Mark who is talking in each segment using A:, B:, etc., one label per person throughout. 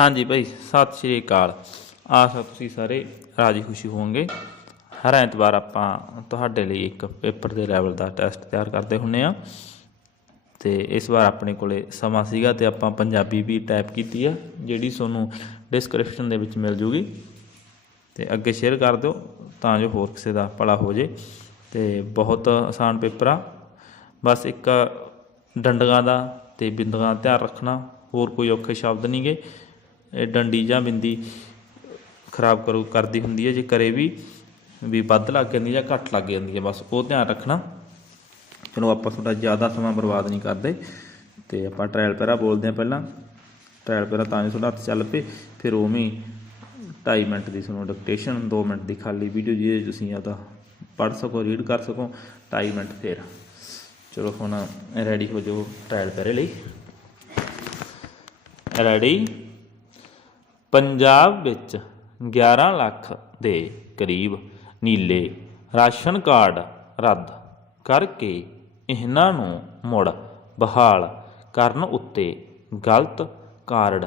A: ਹਾਂਜੀ ਭਾਈ, ਸਤਿ ਸ਼੍ਰੀ ਅਕਾਲ। ਆਸ ਆ ਤੁਸੀਂ ਸਾਰੇ ਰਾਜੀ ਖੁਸ਼ੀ ਹੋਵੋਗੇ। ਹਰ ਐਤਵਾਰ ਆਪਾਂ ਤੁਹਾਡੇ ਲਈ ਇੱਕ ਪੇਪਰ ਦੇ ਲੈਵਲ ਦਾ ਟੈਸਟ ਤਿਆਰ ਕਰਦੇ ਹੁੰਨੇ ਆ। ਤੇ ਇਸ ਵਾਰ ਆਪਣੇ ਕੋਲੇ ਸਮਾਂ ਸੀਗਾ ਤੇ ਆਪਾਂ ਪੰਜਾਬੀ ਵੀ ਟਾਈਪ ਕੀਤੀ ਆ, ਜਿਹੜੀ ਤੁਹਾਨੂੰ ਡਿਸਕ੍ਰਿਪਸ਼ਨ ਦੇ ਵਿੱਚ ਮਿਲ ਜੂਗੀ। ਤੇ ਅੱਗੇ ਸ਼ੇਅਰ ਕਰ ਦਿਓ, ਤਾਂ ਜੋ ਹੋਰ ਕਿਸੇ ਦਾ ਭਲਾ ਹੋ ਜੇ। ਤੇ ਬਹੁਤ ਆਸਾਨ ਪੇਪਰ ਆ। ਬਸ ਇੱਕ ਡੰਡੀਆਂ ਦਾ ਤੇ ਬਿੰਦੀਆਂ ਦਾ ਧਿਆਨ ਰੱਖਣਾ, ਹੋਰ ਕੋਈ ਔਖੇ ਸ਼ਬਦ ਨਹੀਂਗੇ ਇਹ ਡੰਡੀ ਜਾਂ ਬਿੰਦੀ ਖਰਾਬ ਕਰੂ ਕਰਦੀ ਹੁੰਦੀ ਹੈ, ਜੇ ਕਰੇ ਵੀ ਵੀ ਵੱਧ ਲੱਗ ਜਾਂਦੀ ਜਾਂ ਘੱਟ ਲੱਗ ਜਾਂਦੀ ਹੈ, ਬਸ ਉਹ ਧਿਆਨ ਰੱਖਣਾ। ਚਲੋ ਆਪਾਂ ਤੁਹਾਡਾ ਜ਼ਿਆਦਾ ਸਮਾਂ ਬਰਬਾਦ ਨਹੀਂ ਕਰਦੇ। ਤੇ ਆਪਾਂ ਟ੍ਰਾਇਲ ਪੈਰਾ ਬੋਲਦੇ ਹਾਂ ਪਹਿਲਾਂ। ਟ੍ਰਾਇਲ ਪੈਰਾ ਤਾਂ ਜੋ ਤੁਹਾਡਾ ਹੱਥ ਚੱਲ ਪਏ, ਫਿਰ ਉਵੇਂ ਹੀ 2.5 ਮਿੰਟ ਦੀ ਤੁਹਾਨੂੰ ਡਿਕਟੇਸ਼ਨ 2 ਮਿੰਟ ਦੀ ਖਾਲੀ ਵੀਡੀਓ ਜਿਹਦੇ 'ਚ ਤੁਸੀਂ ਆਦਾ ਪੜ੍ਹ ਸਕੋ ਰੀਡ ਕਰ ਸਕੋ 2.5 ਮਿੰਟ ਫਿਰ। ਚਲੋ ਹੁਣ ਰੈਡੀ ਹੋ ਜਾਓ ਟ੍ਰਾਇਲ ਪੈਰੇ ਲਈ। ਰੈਡੀ ਪੰਜਾਬ ਵਿੱਚ 11 ਲੱਖ ਦੇ ਕਰੀਬ ਨੀਲੇ ਰਾਸ਼ਨ ਕਾਰਡ ਰੱਦ ਕਰਕੇ ਇਹਨਾਂ ਨੂੰ ਮੁੜ ਬਹਾਲ ਕਰਨ ਉੱਤੇ ਗਲਤ ਕਾਰਡ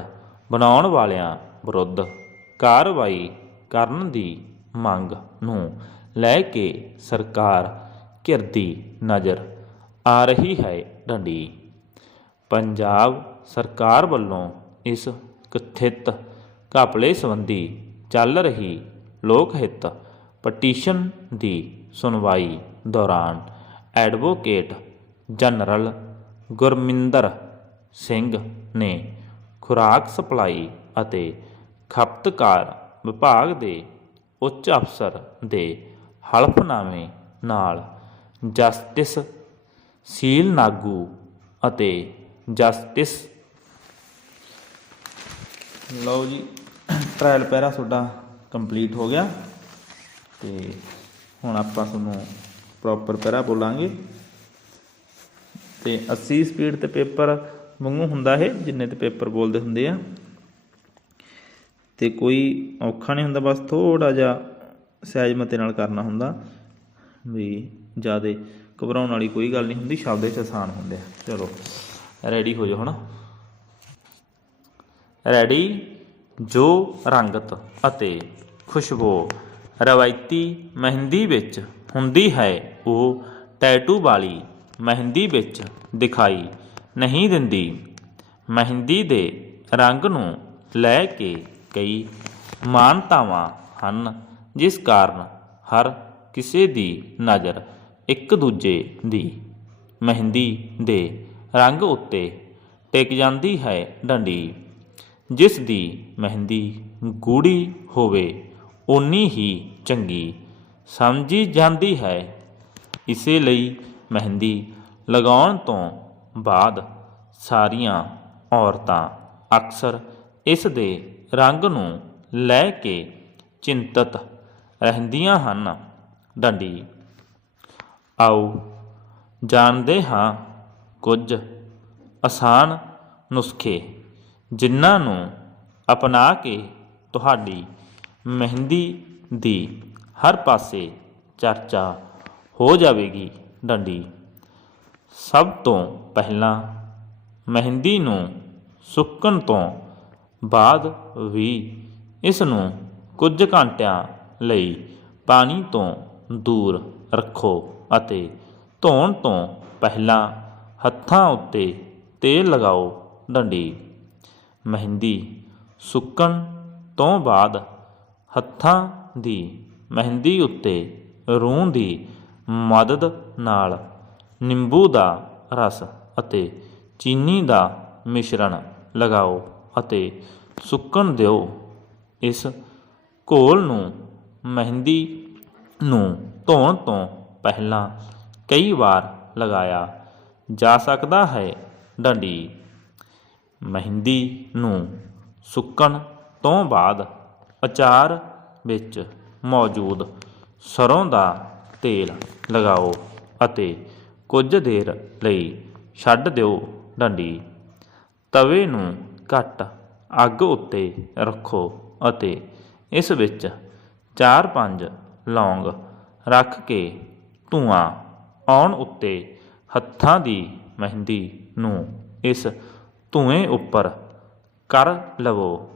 A: ਬਣਾਉਣ ਵਾਲਿਆਂ ਵਿਰੁੱਧ ਕਾਰਵਾਈ ਕਰਨ ਦੀ ਮੰਗ ਨੂੰ ਲੈ ਕੇ ਸਰਕਾਰ ਘਿਰਦੀ ਨਜ਼ਰ ਆ ਰਹੀ ਹੈ ਡੰਡੀ। ਪੰਜਾਬ ਸਰਕਾਰ ਵੱਲੋਂ ਇਸ ਕਥਿਤ ਘਪਲੇ ਸੰਬੰਧੀ ਚੱਲ ਰਹੀ ਲੋਕ ਹਿੱਤ ਪਟੀਸ਼ਨ ਦੀ ਸੁਣਵਾਈ ਦੌਰਾਨ ਐਡਵੋਕੇਟ ਜਨਰਲ ਗੁਰਮਿੰਦਰ ਸਿੰਘ ਨੇ ਖੁਰਾਕ ਸਪਲਾਈ ਅਤੇ ਖਪਤਕਾਰ ਵਿਭਾਗ ਦੇ ਉੱਚ ਅਫਸਰ ਦੇ ਹਲਫਨਾਮੇ ਨਾਲ ਜਸਟਿਸ ਸੀਲ ਨਾਗੂ ਅਤੇ ਜਸਟਿਸ ਲਓ ਜੀ ਟ੍ਰਾਇਲ ਪੈਰਾ ਤੁਹਾਡਾ ਕੰਪਲੀਟ ਹੋ ਗਿਆ ਤੇ ਹੁਣ ਆਪਾਂ ਤੁਹਾਨੂੰ ਪ੍ਰੋਪਰ ਪੈਰਾ ਬੋਲਾਂਗੇ। ਤੇ 80 ਸਪੀਡ ਤੇ ਪੇਪਰ ਵਾਂਗੂ ਹੁੰਦਾ ਇਹ, ਜਿੰਨੇ ਤੇ ਪੇਪਰ ਬੋਲਦੇ ਹੁੰਦੇ ਆ। ਤੇ ਕੋਈ ਔਖਾ ਨਹੀਂ ਹੁੰਦਾ, ਬਸ ਥੋੜਾ ਜਿਹਾ ਸਹਿਜ ਮਤੇ ਨਾਲ ਕਰਨਾ ਹੁੰਦਾ ਵੀ ਜਿਆਦੇ ਘਬਰਾਉਣ ਵਾਲੀ ਕੋਈ ਗੱਲ ਨਹੀਂ ਹੁੰਦੀ, ਸ਼ਬਦ ਵਿੱਚ ਆਸਾਨ ਹੁੰਦੇ ਆ। ਚਲੋ ਰੈਡੀ ਹੋ ਜਾਓ ਹੁਣ। ਰੈਡੀ ਜੋ ਰੰਗਤ ਅਤੇ ਖੁਸ਼ਬੂ ਰਵਾਇਤੀ ਮਹਿੰਦੀ ਵਿੱਚ ਹੁੰਦੀ ਹੈ, ਉਹ ਟੈਟੂ ਵਾਲੀ ਮਹਿੰਦੀ ਵਿੱਚ ਦਿਖਾਈ ਨਹੀਂ ਦਿੰਦੀ। ਮਹਿੰਦੀ ਦੇ ਰੰਗ ਨੂੰ ਲੈ ਕੇ ਕਈ ਮਾਨਤਾਵਾਂ ਹਨ, ਜਿਸ ਕਾਰਨ ਹਰ ਕਿਸੇ ਦੀ ਨਜ਼ਰ ਇੱਕ ਦੂਜੇ ਦੀ ਮਹਿੰਦੀ ਦੇ ਰੰਗ ਉੱਤੇ ਟਿਕ ਜਾਂਦੀ ਹੈ। ਡੰਡੀ ਜਿਸ ਦੀ ਮਹਿੰਦੀ ਗੂੜੀ ਹੋਵੇ, ਓਨੀ ਹੀ ਚੰਗੀ ਸਮਝੀ ਜਾਂਦੀ ਹੈ। ਇਸੇ ਲਈ ਮਹਿੰਦੀ ਲਗਾਉਣ ਤੋਂ ਬਾਅਦ ਸਾਰੀਆਂ ਔਰਤਾਂ ਅਕਸਰ ਇਸ ਦੇ ਰੰਗ ਨੂੰ ਲੈ ਕੇ ਚਿੰਤਤ ਰਹਿੰਦੀਆਂ ਹਨ। ਡੰਡੀ, ਆਓ ਜਾਣਦੇ ਹਾਂ ਕੁਝ ਆਸਾਨ ਨੁਸਖੇ। ਜਿਨ੍ਹਾਂ ਨੂੰ ਅਪਣਾ ਕੇ ਤੁਹਾਡੀ ਮਹਿੰਦੀ ਦੀ ਹਰ ਪਾਸੇ ਚਰਚਾ ਹੋ ਜਾਵੇਗੀ ਡੰਡੀ। ਸਭ ਤੋਂ ਪਹਿਲਾਂ ਮਹਿੰਦੀ ਨੂੰ ਸੁੱਕਣ ਤੋਂ ਬਾਅਦ ਵੀ ਇਸ ਨੂੰ ਕੁਝ ਘੰਟਿਆਂ ਲਈ ਪਾਣੀ ਤੋਂ ਦੂਰ ਰੱਖੋ ਅਤੇ ਧੋਣ ਤੋਂ ਪਹਿਲਾਂ ਹੱਥਾਂ ਉੱਤੇ ਤੇਲ ਲਗਾਓ ਡੰਡੀ। ਮਹਿੰਦੀ ਸੁੱਕਣ ਤੋਂ ਬਾਅਦ ਹੱਥਾਂ ਦੀ ਮਹਿੰਦੀ ਉੱਤੇ ਰੂੰ ਦੀ ਮਦਦ ਨਾਲ ਨਿੰਬੂ ਦਾ ਰਸ ਅਤੇ ਚੀਨੀ ਦਾ ਮਿਸ਼ਰਣ ਲਗਾਓ ਅਤੇ ਸੁੱਕਣ ਦਿਓ। ਇਸ ਘੋਲ ਨੂੰ ਮਹਿੰਦੀ ਨੂੰ ਧੋਣ ਤੋਂ ਪਹਿਲਾਂ ਕਈ ਵਾਰ ਲਗਾਇਆ ਜਾ ਸਕਦਾ ਹੈ। ਡੰਡੀ ਮਹਿੰਦੀ ਨੂੰ ਸੁੱਕਣ ਤੋਂ ਬਾਅਦ ਅਚਾਰ ਵਿੱਚ ਮੌਜੂਦ ਸਰੋਂ ਦਾ ਤੇਲ ਲਗਾਓ ਅਤੇ ਕੁਝ ਦੇਰ ਲਈ ਛੱਡ ਦਿਓ ਡੰਡੀ। ਤਵੇ ਨੂੰ ਘੱਟ ਅੱਗ ਉੱਤੇ ਰੱਖੋ ਅਤੇ ਇਸ ਵਿੱਚ 4-5 ਲੌਂਗ ਰੱਖ ਕੇ ਧੂਆਂ ਆਉਣ ਉੱਤੇ ਹੱਥਾਂ ਦੀ ਮਹਿੰਦੀ ਨੂੰ ਇਸ ਧੂਏ ਉੱਪਰ ਕਰ ਲਵੋ।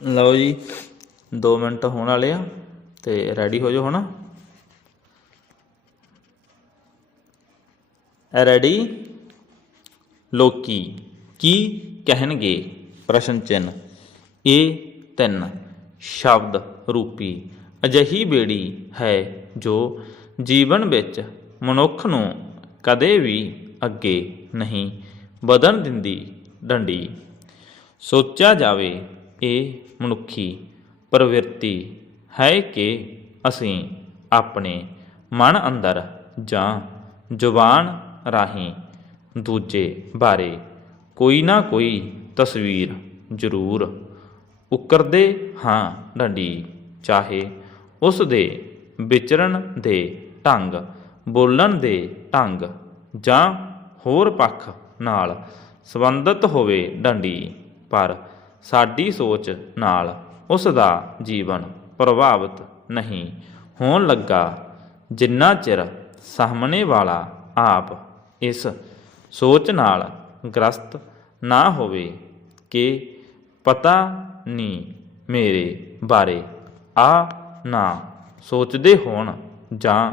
A: ਲਓ ਜੀ 2 ਮਿੰਟ ਹੋਣ ਵਾਲੇ ਆ ਤੇ ਰੈਡੀ ਹੋ ਜਾਓ ਹੁਣ। ਰੈਡੀ ਲੋਕੀ ਕੀ ਕਹਿਣਗੇ? ਪ੍ਰਸ਼ਨ ਚਿੰਨ ਇਹ ਤਿੰਨ, ਸ਼ਬਦ ਰੂਪੀ। ਅਜਿਹੀ ਬੇੜੀ ਹੈ ਜੋ ਜੀਵਨ ਵਿੱਚ ਮਨੁੱਖ ਨੂੰ ਕਦੇ ਵੀ ਅੱਗੇ ਨਹੀਂ ਵਧਣ ਦਿੰਦੀ, ਡੰਡੀ। ਸੋਚਿਆ ਜਾਵੇ ਇਹ ਮਨੁੱਖੀ ਪ੍ਰਵਿਰਤੀ ਹੈ ਕਿ ਅਸੀਂ ਆਪਣੇ ਮਨ ਅੰਦਰ ਜਾਂ ਜ਼ੁਬਾਨ ਰਾਹੀਂ ਦੂਜੇ ਬਾਰੇ ਕੋਈ ਨਾ ਕੋਈ ਤਸਵੀਰ ਜ਼ਰੂਰ ਉਕਰਦੇ ਹਾਂ ਡੰਡੀ, ਚਾਹੇ ਉਸ ਦੇ ਵਿਚਰਨ ਦੇ ਢੰਗ, ਬੋਲਣ ਦੇ ਢੰਗ ਜਾਂ ਹੋਰ ਪੱਖ ਨਾਲ ਸੰਬੰਧਿਤ ਹੋਵੇ ਡੰਡੀ। ਪਰ ਸਾਡੀ ਸੋਚ ਨਾਲ ਉਸ ਦਾ ਜੀਵਨ ਪ੍ਰਭਾਵਿਤ ਨਹੀਂ ਹੋਣ ਲੱਗਾ, ਜਿੰਨਾ ਚਿਰ ਸਾਹਮਣੇ ਵਾਲਾ ਆਪ ਇਸ ਸੋਚ ਨਾਲ ਗ੍ਰਸਤ ਨਾ ਹੋਵੇ ਕਿ ਪਤਾ ਨਹੀਂ ਮੇਰੇ ਬਾਰੇ ਆ ਨਾ ਸੋਚਦੇ ਹੋਣ ਜਾਂ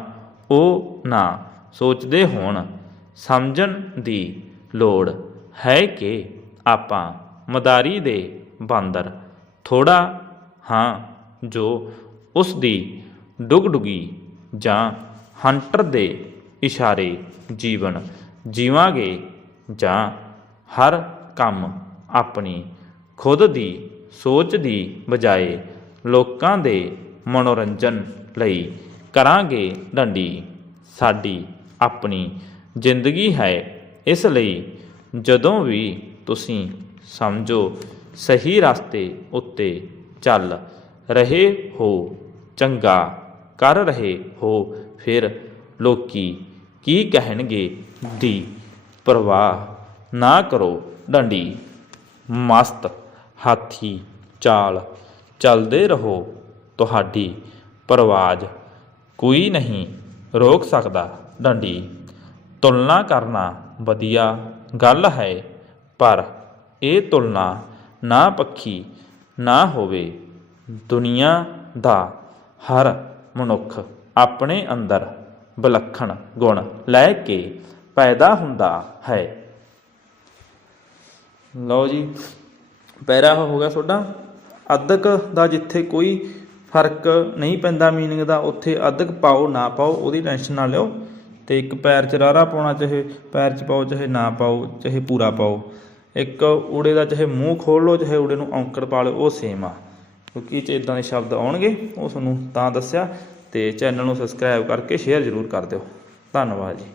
A: ਉਹ ਨਾ ਸੋਚਦੇ ਹੋਣ ਸਮਝਣ ਦੀ ਲੋੜ ਹੈ ਕਿ ਆਪਾਂ ਮਦਾਰੀ ਦੇ ਬਾਂਦਰ। ਥੋੜਾ, ਹਾਂ, ਜੋ ਉਸ ਦੀ ਡੁਗਡੁਗੀ ਜਾਂ ਹੰਟਰ ਦੇ ਇਸ਼ਾਰੇ ਜੀਵਨ ਜੀਵਾਂਗੇ ਜਾਂ ਹਰ ਕੰਮ ਆਪਣੀ ਖੁਦ ਦੀ ਸੋਚ ਦੀ ਬਜਾਏ ਲੋਕਾਂ ਦੇ ਮਨੋਰੰਜਨ ਲਈ ਕਰਾਂਗੇ ਡੰਡੀ। ਸਾਡੀ ਆਪਣੀ ਜ਼ਿੰਦਗੀ ਹੈ, ਇਸ ਲਈ ਜਦੋਂ ਵੀ ਤੁਸੀਂ ਸਮਝੋ, ਸਹੀ ਰਸਤੇ ਉੱਤੇ ਚੱਲ ਰਹੇ ਹੋ, ਚੰਗਾ ਕਰ ਰਹੇ ਹੋ, ਫਿਰ ਲੋਕੀ ਕੀ ਕਹਿਣਗੇ? ਦੀ ਪਰਵਾਹ ਨਾ ਕਰੋ, ਡੰਡੀ। ਮਸਤ ਹਾਥੀ ਚਾਲ ਚੱਲਦੇ ਰਹੋ, ਤੁਹਾਡੀ ਪਰਵਾਜ ਕੋਈ ਨਹੀਂ ਰੋਕ ਸਕਦਾ, ਡੰਡੀ। ਤੁਲਨਾ ਕਰਨਾ ਵਧੀਆ ਗੱਲ ਹੈ, ਪਰ ਇਹ ਤੁਲਨਾ ਨਾ ਪੱਖੀ ਨਾ ਹੋਵੇ। ਦੁਨੀਆ ਦਾ ਹਰ ਮਨੁੱਖ ਆਪਣੇ ਅੰਦਰ ਵਿਲੱਖਣ ਗੁਣ ਲੈ ਕੇ ਪੈਦਾ ਹੁੰਦਾ ਹੈ। ਲਓ ਜੀ, ਪੈਰਾ ਹੋ ਗਿਆ ਤੁਹਾਡਾ ਅਧਕ ਦਾ ਜਿੱਥੇ ਕੋਈ ਫ਼ਰਕ ਨਹੀਂ ਪੈਂਦਾ ਮੀਨਿੰਗ ਦਾ, ਉੱਥੇ ਅਧਕ ਪਾਓ ਨਾ ਪਾਓ, ਉਹਦੀ ਟੈਨਸ਼ਨ ਨਾ ਲਿਓ। ਤੇ ਇੱਕ ਪੈਰ 'ਚ ਰਾਰਾ ਪਾਉਣਾ, ਚਾਹੇ ਪੈਰ 'ਚ ਪਾਓ, ਚਾਹੇ ਨਾ ਪਾਓ, ਚਾਹੇ ਪੂਰਾ ਪਾਓ। ਇੱਕ ਊੜੇ ਦਾ ਚਾਹੇ ਮੂੰਹ ਖੋਲ ਲਓ, ਚਾਹੇ ਊੜੇ ਨੂੰ ਔਂਕੜ ਪਾ ਲਓ, ਉਹ ਸੇਮ ਆ। ਕਿਉਂਕਿ ਇਹ 'ਚ ਇਦਾਂ ਦੇ ਸ਼ਬਦ ਆਉਣਗੇ, ਉਹ ਤੁਹਾਨੂੰ ਤਾਂ ਦੱਸਿਆ, ਤੇ ਚੈਨਲ ਨੂੰ ਸਬਸਕ੍ਰਾਈਬ ਕਰਕੇ ਸ਼ੇਅਰ ਜ਼ਰੂਰ ਕਰ ਦਿਓ। ਧੰਨਵਾਦ ਜੀ।